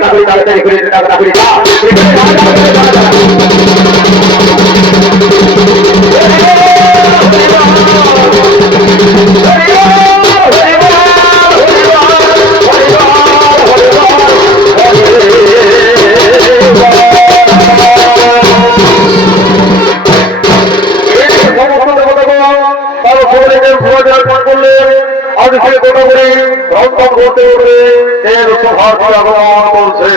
তাড়াতাড়ি করে তাড়াতাড়ি করতে উঠবে এর সুভাষ আগমন করছে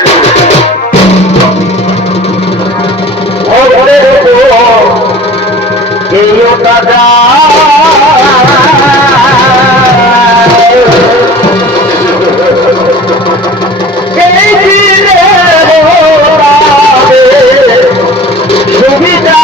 সুবিধা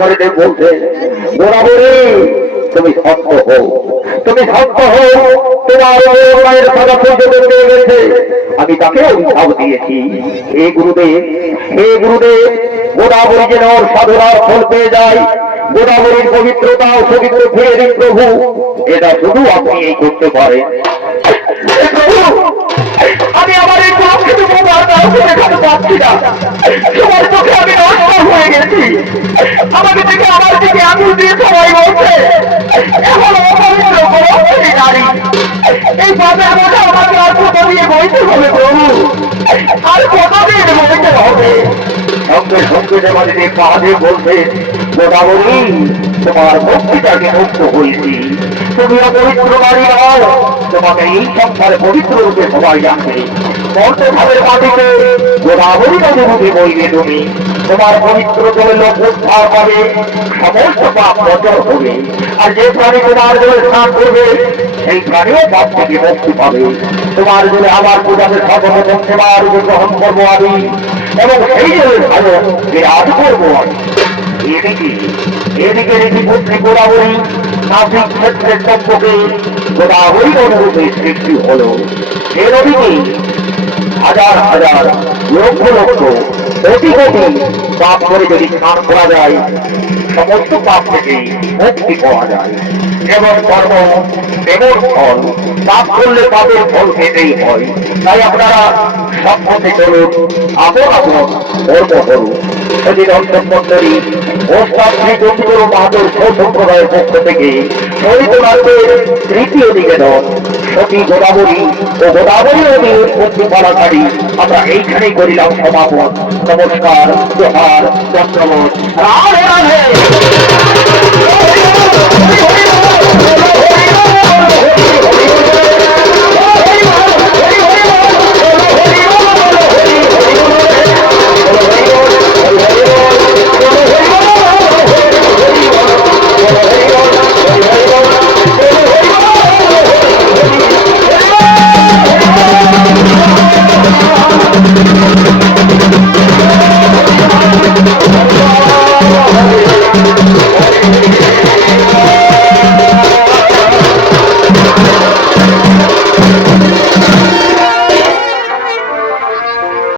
শরীরে বলছে বরাবরই তুমি সত্য হও, তুমি সত্য হও। তোমার মায়ের সাদা পর্যন্ত পেয়ে গেছে, আমি তাকে অভিশাপ দিয়েছি। হে গুরুদেব, হে গুরুদেব, গোদাবরী যেন ওর সাধনার ফল পেয়ে যায়, গোদাবরীর পবিত্রতা ও পবিত্র ফিরে দিন প্রভু। এটা শুধু আপনি এই করতে পারেন। আমি আমার এই সুরক্ষিত দেখাতে পারছি না, সবার চোখে আমি নষ্ট হয়ে গেছি। আমাকে দেখে আমার দিকে আঙুল দিয়ে সবাই বলছে এখন অপবিত্র পরোক্ষী নারী। এই বাজার মধ্যে আমাকে আর কত দিয়ে বইতে হবে প্রভু, আর কতদিন বইতে হবে? সঙ্গে সঙ্গে দেবাদিনী মহাদেব বলছে গোদাবরী, তোমার ভক্তিটাকে মুক্ত হয়েছি, তুমি অপবিত্র নারী হও, তোমাকে এই সংসারে পবিত্র রূপে সবাই জানবে। মর্তভাবের মাটিতে গোদাবরী নদী রূপে বইবে তুমি, তোমার পবিত্র জলে লোক উদ্ধার পাবে, সমস্ত পাপ বচন হবে। আর যে প্রাণী তোমার জলে স্নান করবে সেই প্রাণীও পাপ থেকে মুক্তি পাবে। তোমার জলে আমার পূজাকে সর্বপ্রথম সেবার গ্রহণ করবো আমি, এবং সেই জলের ভালো বিরাজ করবো আমি। এদিকে ঋষিপুত্রী গোদাবরী নাসিক ক্ষেত্রের সম্পর্কে গোদাবরী অনুরূপে সৃষ্টি হল। এ নদীকে হাজার হাজার লক্ষ লক্ষ কোটি কোটি পাপ করে যদি স্নান করা যায়, সমস্ত পাপ থেকে মুক্তি পাওয়া যায়। এবং কর্ম প্রেমের ফল, পাপ করলে পাপের ফল পেতেই হয়। তাই আপনারা সম্পদে চলুন, আপন আপন কর্ম করুন। সেদিন অন্তর্মন্ডলী ওস্তাশ্রী চন্দ্র বাহাদুর সম্প্রদায়ের পক্ষ থেকে চরিতনাথের তৃতীয় নিবেদন সতী গোদাবরী ও গোদাবরী নদীর মুক্তিপালাকারী আমরা এইখানেই করিলাম সমাপন। নমস্কার, জোহার, চন্দ্রমোহন, রাধে রাধে।